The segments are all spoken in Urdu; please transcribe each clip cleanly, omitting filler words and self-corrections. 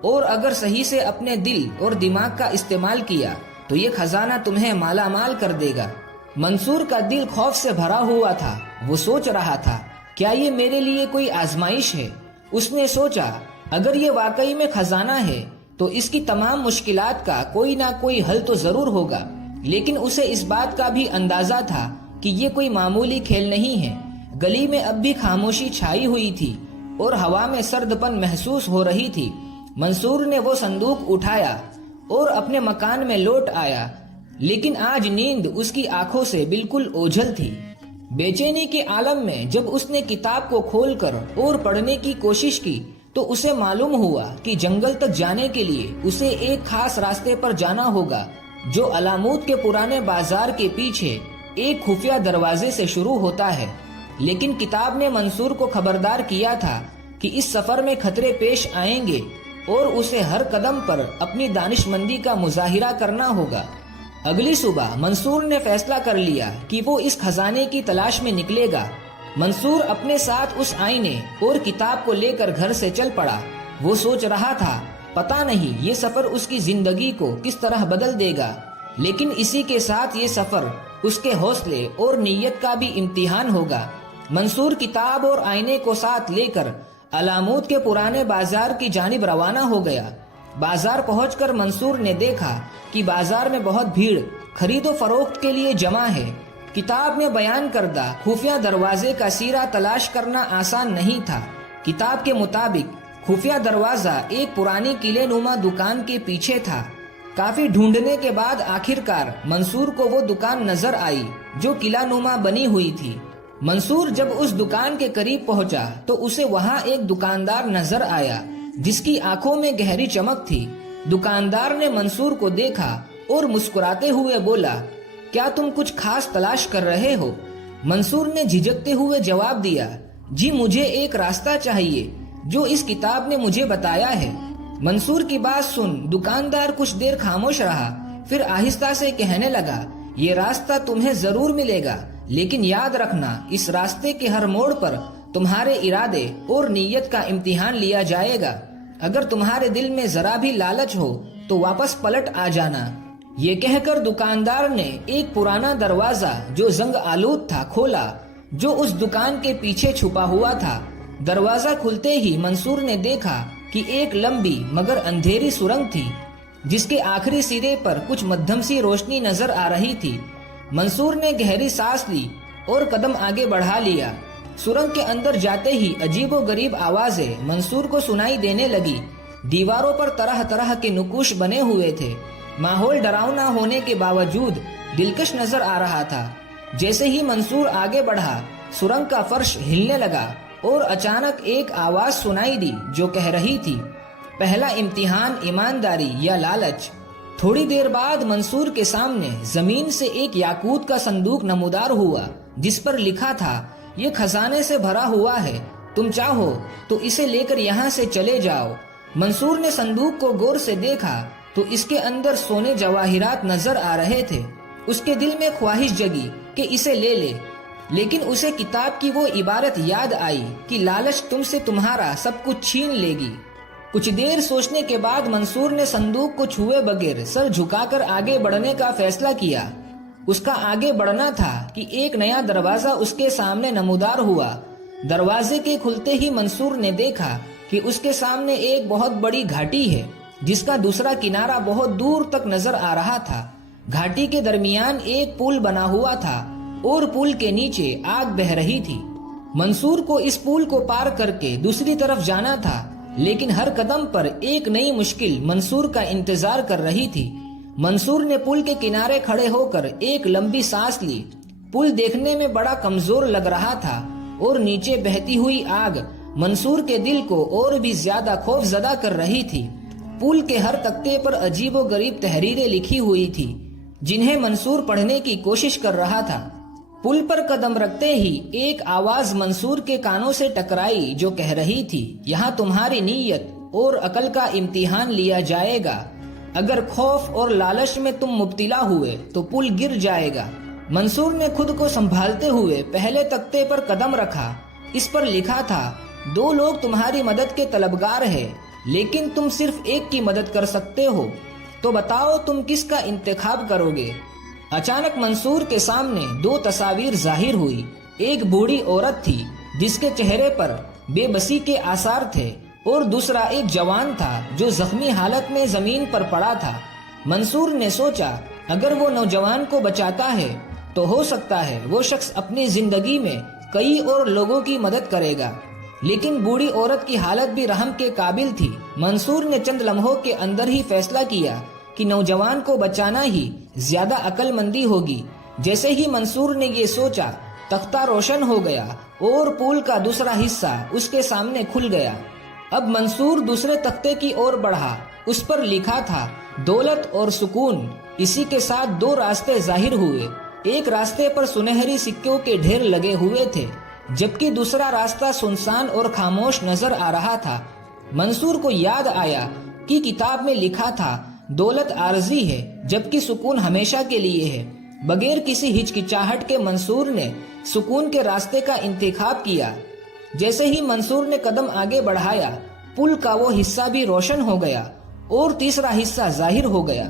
اور اگر صحیح سے اپنے دل اور دماغ کا استعمال کیا تو یہ خزانہ تمہیں مالا مال کر دے گا۔ منصور کا دل خوف سے بھرا ہوا تھا۔ وہ سوچ رہا تھا، کیا یہ میرے لیے کوئی آزمائش ہے؟ اس نے سوچا، اگر یہ واقعی میں خزانہ ہے تو اس کی تمام مشکلات کا کوئی نہ کوئی حل تو ضرور ہوگا۔ لیکن اسے اس بات کا بھی اندازہ تھا کہ یہ کوئی معمولی کھیل نہیں ہے۔ گلی میں اب بھی خاموشی چھائی ہوئی تھی اور ہوا میں سرد پن محسوس ہو رہی تھی۔ منصور نے وہ صندوق اٹھایا اور اپنے مکان میں لوٹ آیا، لیکن آج نیند اس کی آنکھوں سے بالکل اوجھل تھی۔ بے چینی کے عالم میں جب اس نے کتاب کو کھول کر اور پڑھنے کی کوشش کی تو اسے معلوم ہوا کہ جنگل تک جانے کے لیے اسے ایک خاص راستے پر جانا ہوگا جو علامود کے پرانے بازار کے پیچھے ایک خفیہ دروازے سے شروع ہوتا ہے۔ لیکن کتاب نے منصور کو خبردار کیا تھا کہ اس سفر میں خطرے پیش آئیں گے اور اسے ہر قدم پر اپنی دانش مندی کا مظاہرہ کرنا ہوگا۔ اگلی صبح منصور نے فیصلہ کر لیا کہ وہ اس خزانے کی تلاش میں نکلے گا۔ منصور اپنے ساتھ اس آئینے اور کتاب کو لے کر گھر سے چل پڑا۔ وہ سوچ رہا تھا، پتہ نہیں یہ سفر اس کی زندگی کو کس طرح بدل دے گا، لیکن اسی کے ساتھ یہ سفر اس کے حوصلے اور نیت کا بھی امتحان ہوگا۔ منصور کتاب اور آئینے کو ساتھ لے کر علامود کے پرانے بازار کی جانب روانہ ہو گیا۔ بازار پہنچ کر منصور نے دیکھا کہ بازار میں بہت بھیڑ خرید و فروخت کے لیے جمع ہے۔ کتاب میں بیان کردہ خفیہ دروازے کا سیرا تلاش کرنا آسان نہیں تھا۔ کتاب کے مطابق خفیہ دروازہ ایک پرانی قلعے نما دکان کے پیچھے تھا۔ کافی ڈھونڈنے کے بعد آخرکار منصور کو وہ دکان نظر آئی جو قلعہ نما بنی ہوئی تھی۔ منصور جب اس دکان کے قریب پہنچا تو اسے وہاں ایک دکاندار نظر آیا جس کی آنکھوں میں گہری چمک تھی۔ دکاندار نے منصور کو دیکھا اور مسکراتے ہوئے بولا، کیا تم کچھ خاص تلاش کر رہے ہو؟ منصور نے جھجکتے ہوئے جواب دیا، جی مجھے ایک راستہ چاہیے جو اس کتاب نے مجھے بتایا ہے۔ منصور کی بات سن دکاندار کچھ دیر خاموش رہا، پھر آہستہ سے کہنے لگا، یہ راستہ تمہیں ضرور ملے گا، لیکن یاد رکھنا اس راستے کے ہر موڑ پر تمہارے ارادے اور نیت کا امتحان لیا جائے گا۔ اگر تمہارے دل میں ذرا بھی لالچ ہو تو واپس پلٹ آ جانا۔ یہ کہہ کر دکاندار نے ایک پرانا دروازہ جو زنگ آلود تھا کھولا، جو اس دکان کے پیچھے چھپا ہوا تھا۔ دروازہ کھلتے ہی منصور نے دیکھا کہ ایک لمبی مگر اندھیری سرنگ تھی جس کے آخری سرے پر کچھ مدھم سی روشنی نظر آ رہی تھی۔ منصور نے گہری سانس لی اور قدم آگے بڑھا لیا۔ سرنگ کے اندر جاتے ہی عجیب و غریب آوازیں منصور کو سنائی دینے لگی۔ دیواروں پر طرح طرح کے نقوش بنے ہوئے تھے۔ ماحول ڈراؤنا ہونے کے باوجود دلکش نظر آ رہا تھا۔ جیسے ہی منصور آگے بڑھا، سرنگ کا فرش ہلنے لگا اور اچانک ایک آواز سنائی دی جو کہہ رہی تھی، پہلا امتحان ایمانداری یا لالچ۔ تھوڑی دیر بعد منصور کے سامنے زمین سے ایک یاقوت کا صندوق نمودار ہوا جس پر لکھا تھا، یہ خزانے سے بھرا ہوا ہے، تم چاہو تو اسے لے کر یہاں سے چلے جاؤ۔ منصور نے صندوق کو غور سے دیکھا تو اس کے اندر سونے جواہرات نظر آ رہے تھے۔ اس کے دل میں خواہش جگی کہ اسے لے لے، لیکن اسے کتاب کی وہ عبارت یاد آئی کہ لالچ تم سے تمہارا سب کچھ چھین لے گی۔ کچھ دیر سوچنے کے بعد منصور نے صندوق کو چھوئے بغیر سر جھکا کر آگے بڑھنے کا فیصلہ کیا۔ اس کا آگے بڑھنا تھا کہ ایک نیا دروازہ اس کے سامنے نمودار ہوا۔ دروازے کے کھلتے ہی منصور نے دیکھا کہ اس کے سامنے ایک بہت بڑی گھاٹی ہے جس کا دوسرا کنارہ بہت دور تک نظر آ رہا تھا۔ گھاٹی کے درمیان ایک پل بنا ہوا تھا اور پل کے نیچے آگ بہہ رہی تھی۔ منصور کو اس پل کو پار کر کے دوسری طرف جانا تھا، لیکن ہر قدم پر ایک نئی مشکل منصور کا انتظار کر رہی تھی۔ منصور نے پل کے کنارے کھڑے ہو کر ایک لمبی سانس لی۔ پل دیکھنے میں بڑا کمزور لگ رہا تھا اور نیچے بہتی ہوئی آگ منصور کے دل کو اور بھی زیادہ خوف زدہ کر رہی تھی۔ پل کے ہر تختے پر عجیب و غریب تحریریں لکھی ہوئی تھی جنہیں منصور پڑھنے کی کوشش کر رہا تھا۔ پل پر قدم رکھتے ہی ایک آواز منصور کے کانوں سے ٹکرائی جو کہہ رہی تھی، یہاں تمہاری نیت اور عقل کا امتحان لیا جائے گا۔ اگر خوف اور لالچ میں تم مبتلا ہوئے تو پل گر جائے گا۔ منصور نے خود کو سنبھالتے ہوئے پہلے تختے پر قدم رکھا۔ اس پر لکھا تھا، دو لوگ تمہاری مدد کے طلبگار ہیں، لیکن تم صرف ایک کی مدد کر سکتے ہو، تو بتاؤ تم کس کا انتخاب کرو گے؟ اچانک منصور کے سامنے دو تصاویر ظاہر ہوئی۔ ایک بوڑھی عورت تھی جس کے چہرے پر بے بسی کے آثار تھے، اور دوسرا ایک جوان تھا جو زخمی حالت میں زمین پر پڑا تھا۔ منصور نے سوچا اگر وہ نوجوان کو بچاتا ہے تو ہو سکتا ہے وہ شخص اپنی زندگی میں کئی اور لوگوں کی مدد کرے گا، لیکن بوڑھی عورت کی حالت بھی رحم کے قابل تھی۔ منصور نے چند لمحوں کے اندر ہی فیصلہ کیا کہ نوجوان کو بچانا ہی زیادہ عقل مندی ہوگی۔ جیسے ہی منصور نے یہ سوچا، تختہ روشن ہو گیا اور پول کا دوسرا حصہ اس کے سامنے کھل گیا۔ اب منصور دوسرے تختے کی اور بڑھا۔ اس پر لکھا تھا دولت اور سکون۔ اسی کے ساتھ دو راستے ظاہر ہوئے۔ ایک راستے پر سنہری سکوں کے ڈھیر لگے ہوئے تھے، جبکہ دوسرا راستہ سنسان اور خاموش نظر آ رہا تھا۔ منصور کو یاد آیا کہ کتاب میں لکھا تھا دولت عارضی ہے جبکہ سکون ہمیشہ کے لیے ہے۔ بغیر کسی ہچکچاہٹ کے منصور نے سکون کے راستے کا انتخاب کیا۔ جیسے ہی منصور نے قدم آگے بڑھایا، پل کا وہ حصہ بھی روشن ہو گیا اور تیسرا حصہ ظاہر ہو گیا۔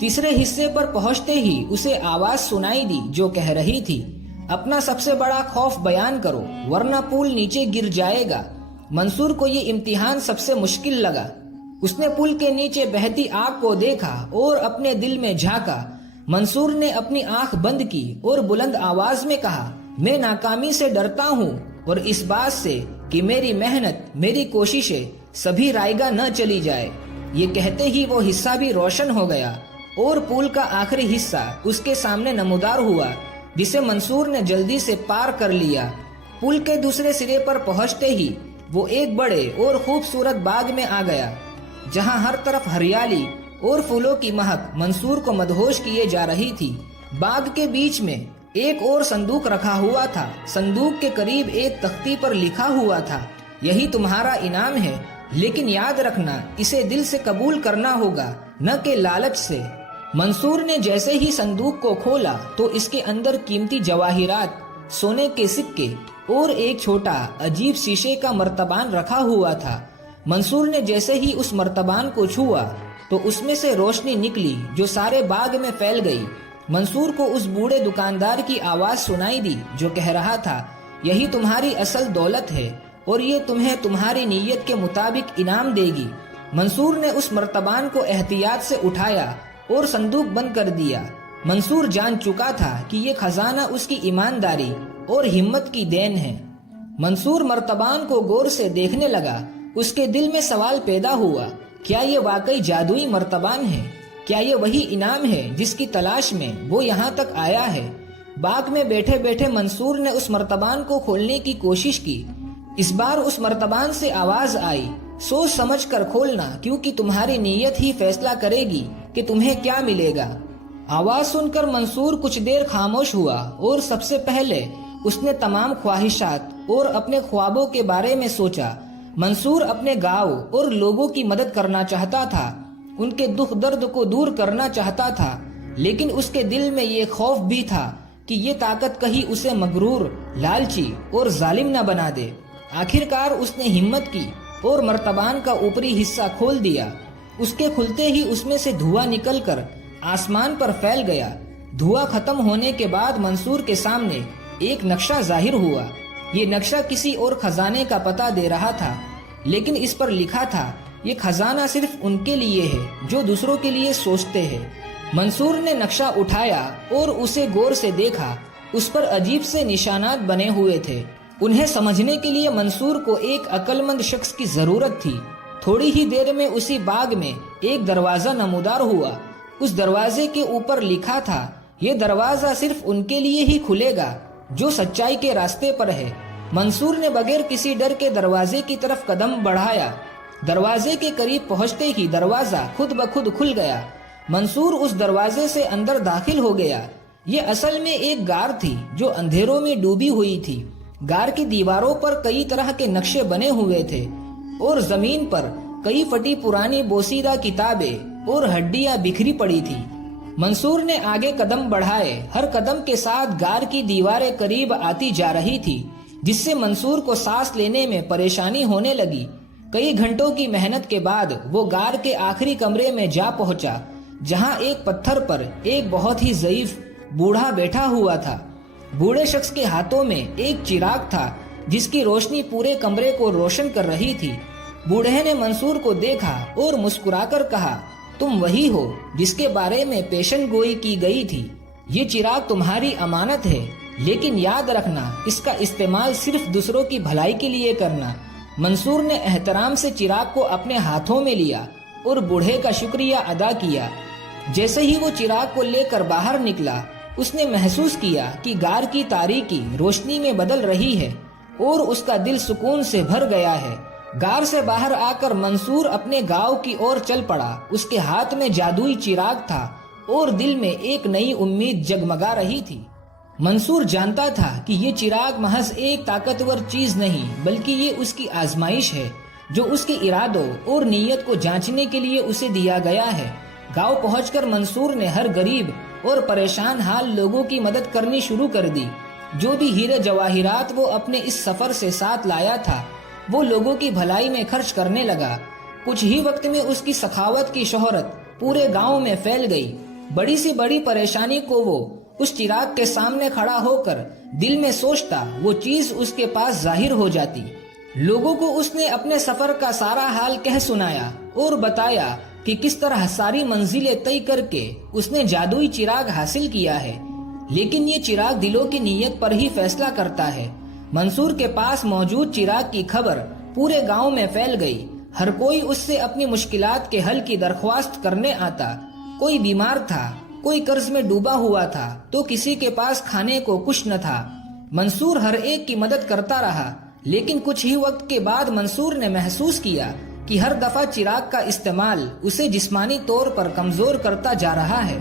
تیسرے حصے پر پہنچتے ہی اسے آواز سنائی دی جو کہہ رہی تھی، اپنا سب سے بڑا خوف بیان کرو ورنہ پل نیچے گر جائے گا۔ منصور کو یہ امتحان سب سے مشکل لگا۔ اس نے پل کے نیچے بہتی آگ کو دیکھا اور اپنے دل میں جھانکا۔ منصور نے اپنی آنکھ بند کی اور بلند آواز میں کہا، میں ناکامی سے ڈرتا ہوں اور اس بات سے کہ میری محنت، میری کوششیں سبھی رائیگاں نہ چلی جائے۔ یہ کہتے ہی وہ حصہ بھی روشن ہو گیا اور پل کا آخری حصہ اس کے سامنے نمودار ہوا، جسے منصور نے جلدی سے پار کر لیا۔ پل کے دوسرے سرے پر پہنچتے ہی وہ ایک بڑے اور خوبصورت باغ میں آ گیا، جہاں ہر طرف ہریالی اور پھولوں کی مہک منصور کو مدہوش کیے جا رہی تھی۔ باغ کے بیچ میں ایک اور صندوق رکھا ہوا تھا۔ صندوق کے قریب ایک تختی پر لکھا ہوا تھا، یہی تمہارا انعام ہے، لیکن یاد رکھنا اسے دل سے قبول کرنا ہوگا، نہ کہ لالچ سے۔ منصور نے جیسے ہی صندوق کو کھولا تو اس کے اندر قیمتی جواہرات، سونے کے سکے اور ایک چھوٹا عجیب شیشے کا مرتبان رکھا ہوا تھا۔ منصور نے جیسے ہی اس مرتبان کو چھوا تو اس میں سے روشنی نکلی جو سارے باغ میں پھیل گئی۔ منصور کو اس بوڑھے دکاندار کی آواز سنائی دی جو کہہ رہا تھا، یہی تمہاری اصل دولت ہے اور یہ تمہیں تمہاری نیت کے مطابق انعام دے گی۔ منصور نے اس مرتبان کو احتیاط سے اٹھایا اور صندوق بند کر دیا۔ منصور جان چکا تھا کہ یہ خزانہ اس کی ایمانداری اور ہمت کی دین ہے۔ منصور مرتبان کو غور سے دیکھنے لگا۔ اس کے دل میں سوال پیدا ہوا، کیا یہ واقعی جادوئی مرتبان ہے؟ کیا یہ وہی انعام ہے جس کی تلاش میں وہ یہاں تک آیا ہے؟ باغ میں بیٹھے بیٹھے منصور نے اس مرتبان کو کھولنے کی کوشش کی۔ اس بار اس مرتبان سے آواز آئی، سوچ سمجھ کر کھولنا کیونکہ تمہاری نیت ہی فیصلہ کرے گی کہ تمہیں کیا ملے گا۔ آواز سن کر منصور کچھ دیر خاموش ہوا اور سب سے پہلے اس نے تمام خواہشات اور اپنے خوابوں کے بارے میں سوچا۔ منصور اپنے گاؤں اور لوگوں کی مدد کرنا چاہتا تھا، ان کے دکھ درد کو دور کرنا چاہتا تھا، لیکن اس کے دل میں یہ خوف بھی تھا کہ یہ طاقت کہیں اسے مغرور، لالچی اور ظالم نہ بنا دے۔ آخرکار اس نے ہمت کی اور مرتبان کا اوپری حصہ کھول دیا۔ اس کے کھلتے ہی اس میں سے دھواں نکل کر آسمان پر پھیل گیا۔ دھواں ختم ہونے کے بعد منصور کے سامنے ایک نقشہ ظاہر ہوا۔ یہ نقشہ کسی اور خزانے کا پتہ دے رہا تھا، لیکن اس پر لکھا تھا، یہ خزانہ صرف ان کے لیے ہے جو دوسروں کے لیے سوچتے ہیں۔ منصور نے نقشہ اٹھایا اور اسے غور سے دیکھا۔ اس پر عجیب سے نشانات بنے ہوئے تھے۔ انہیں سمجھنے کے لیے منصور کو ایک عقل مند شخص کی ضرورت تھی۔ تھوڑی ہی دیر میں اسی باغ میں ایک دروازہ نمودار ہوا۔ اس دروازے کے اوپر لکھا تھا، یہ دروازہ صرف ان کے لیے ہی کھلے گا جو سچائی کے راستے پر ہے۔ منصور نے بغیر کسی ڈر کے دروازے کی طرف قدم بڑھایا۔ دروازے کے قریب پہنچتے ہی دروازہ خود بخود کھل گیا۔ منصور اس دروازے سے اندر داخل ہو گیا۔ یہ اصل میں ایک غار تھی جو اندھیروں میں ڈوبی ہوئی تھی۔ غار کی دیواروں پر کئی طرح کے نقشے بنے ہوئے تھے اور زمین پر کئی پھٹی پرانی بوسیدہ کتابیں اور ہڈیاں بکھری پڑی تھی۔ منصور نے آگے قدم بڑھائے۔ ہر قدم کے ساتھ غار کی دیواریں قریب آتی جا رہی تھی، جس سے منصور کو سانس لینے میں پریشانی ہونے لگی۔ کئی گھنٹوں کی محنت کے بعد وہ غار کے آخری کمرے میں جا پہنچا، جہاں ایک پتھر پر ایک بہت ہی ضعیف بوڑھا بیٹھا ہوا تھا۔ بوڑھے شخص کے ہاتھوں میں ایک چراغ تھا جس کی روشنی پورے کمرے کو روشن کر رہی تھی۔ بوڑھے نے منصور کو دیکھا اور مسکرا کر کہا، تم وہی ہو جس کے بارے میں پیشن گوئی کی گئی تھی۔ یہ چراغ تمہاری امانت ہے، لیکن یاد رکھنا اس کا استعمال صرف دوسروں کی بھلائی کے لیے کرنا۔ منصور نے احترام سے چراغ کو اپنے ہاتھوں میں لیا اور بوڑھے کا شکریہ ادا کیا۔ جیسے ہی وہ چراغ کو لے کر باہر نکلا، اس نے محسوس کیا کہ غار کی تاریکی روشنی میں بدل رہی ہے اور اس کا دل سکون سے بھر گیا ہے۔ غار سے باہر آ کر منصور اپنے گاؤں کی اور چل پڑا۔ اس کے ہاتھ میں جادوئی چراغ تھا اور دل میں ایک نئی امید جگمگا رہی تھی۔ منصور جانتا تھا کہ یہ چراغ محض ایک طاقتور چیز نہیں، بلکہ یہ اس کی آزمائش ہے جو اس کے ارادوں اور نیت کو جانچنے کے لیے اسے دیا گیا ہے۔ گاؤں پہنچ کر منصور نے ہر غریب اور پریشان حال لوگوں کی مدد کرنی شروع کر دی۔ جو بھی ہیرے جواہرات وہ اپنے اس سفر سے ساتھ لایا تھا، وہ لوگوں کی بھلائی میں خرچ کرنے لگا۔ کچھ ہی وقت میں اس کی سخاوت کی شہرت پورے گاؤں میں پھیل گئی۔ بڑی سے بڑی پریشانی کو وہ اس چراغ کے سامنے کھڑا ہو کر دل میں سوچتا، وہ چیز اس کے پاس ظاہر ہو جاتی۔ لوگوں کو اس نے اپنے سفر کا سارا حال کہہ سنایا اور بتایا کہ کس طرح ساری منزلیں طے کر کے اس نے جادوئی چراغ حاصل کیا ہے۔ لیکن یہ چراغ دلوں کی نیت پر ہی فیصلہ کرتا ہے۔ منصور کے پاس موجود چراغ کی خبر پورے گاؤں میں پھیل گئی۔ ہر کوئی اس سے اپنی مشکلات کے حل کی درخواست کرنے آتا۔ کوئی بیمار تھا، کوئی قرض میں ڈوبا ہوا تھا، تو کسی کے پاس کھانے کو کچھ نہ تھا۔ منصور ہر ایک کی مدد کرتا رہا، لیکن کچھ ہی وقت کے بعد منصور نے محسوس کیا کہ ہر دفعہ چراغ کا استعمال اسے جسمانی طور پر کمزور کرتا جا رہا ہے۔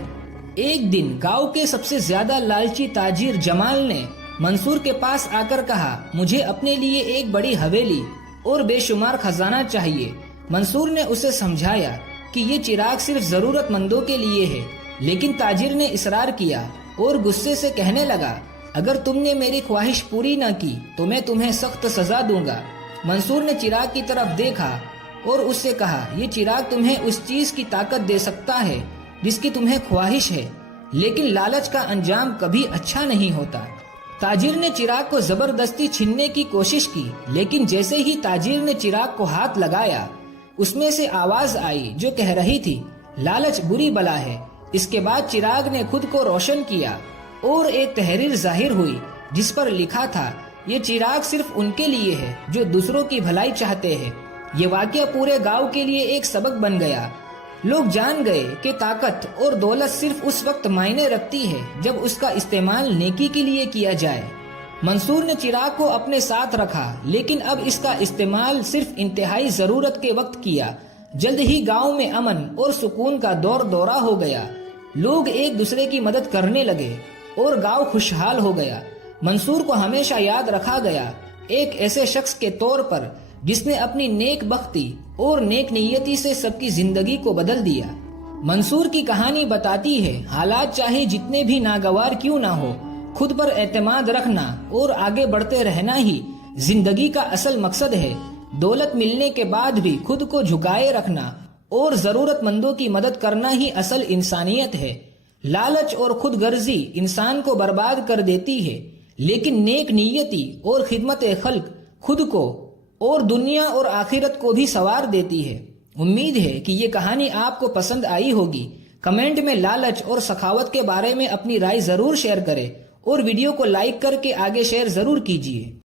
ایک دن گاؤں کے سب سے زیادہ لالچی تاجر جمال نے منصور کے پاس آ کر کہا، مجھے اپنے لیے ایک بڑی حویلی اور بے شمار خزانہ چاہیے۔ منصور نے اسے سمجھایا کہ یہ چراغ صرف ضرورت مندوں کے لیے ہے، لیکن تاجر نے اصرار کیا اور غصے سے کہنے لگا، اگر تم نے میری خواہش پوری نہ کی تو میں تمہیں سخت سزا دوں گا۔ منصور نے چراغ کی طرف دیکھا اور اس سے کہا، یہ چراغ تمہیں اس چیز کی طاقت دے سکتا ہے جس کی تمہیں خواہش ہے، لیکن لالچ کا انجام کبھی اچھا نہیں ہوتا۔ تاجر نے چراغ کو زبردستی چھیننے کی کوشش کی، لیکن جیسے ہی تاجر نے چراغ کو ہاتھ لگایا، اس میں سے آواز آئی جو کہہ رہی تھی، لالچ بری بلا ہے۔ اس کے بعد چراغ نے خود کو روشن کیا اور ایک تحریر ظاہر ہوئی جس پر لکھا تھا، یہ چراغ صرف ان کے لیے ہے جو دوسروں کی بھلائی چاہتے ہیں۔ یہ واقعہ پورے گاؤں کے لیے ایک سبق بن گیا۔ لوگ جان گئے کہ طاقت اور دولت صرف اس وقت معنی رکھتی ہے جب اس کا استعمال نیکی کے لیے کیا جائے۔ منصور نے چراغ کو اپنے ساتھ رکھا، لیکن اب اس کا استعمال صرف انتہائی ضرورت کے وقت کیا۔ جلد ہی گاؤں میں امن اور سکون کا دورہ ہو گیا۔ لوگ ایک دوسرے کی مدد کرنے لگے اور گاؤں خوشحال ہو گیا۔ منصور کو ہمیشہ یاد رکھا گیا ایک ایسے شخص کے طور پر جس نے اپنی نیک بختی اور نیک نیتی سے سب کی زندگی کو بدل دیا۔ منصور کی کہانی بتاتی ہے، حالات چاہے جتنے بھی ناگوار کیوں نہ ہو، خود پر اعتماد رکھنا اور آگے بڑھتے رہنا ہی زندگی کا اصل مقصد ہے۔ دولت ملنے کے بعد بھی خود کو جھکائے رکھنا اور ضرورت مندوں کی مدد کرنا ہی اصل انسانیت ہے۔ لالچ اور خود غرضی انسان کو برباد کر دیتی ہے، لیکن نیک نیتی اور خدمت خلق خود کو اور دنیا اور آخرت کو بھی سنوار دیتی ہے۔ امید ہے کہ یہ کہانی آپ کو پسند آئی ہوگی۔ کمنٹ میں لالچ اور سخاوت کے بارے میں اپنی رائے ضرور شیئر کریں اور ویڈیو کو لائک کر کے آگے شیئر ضرور کیجیے۔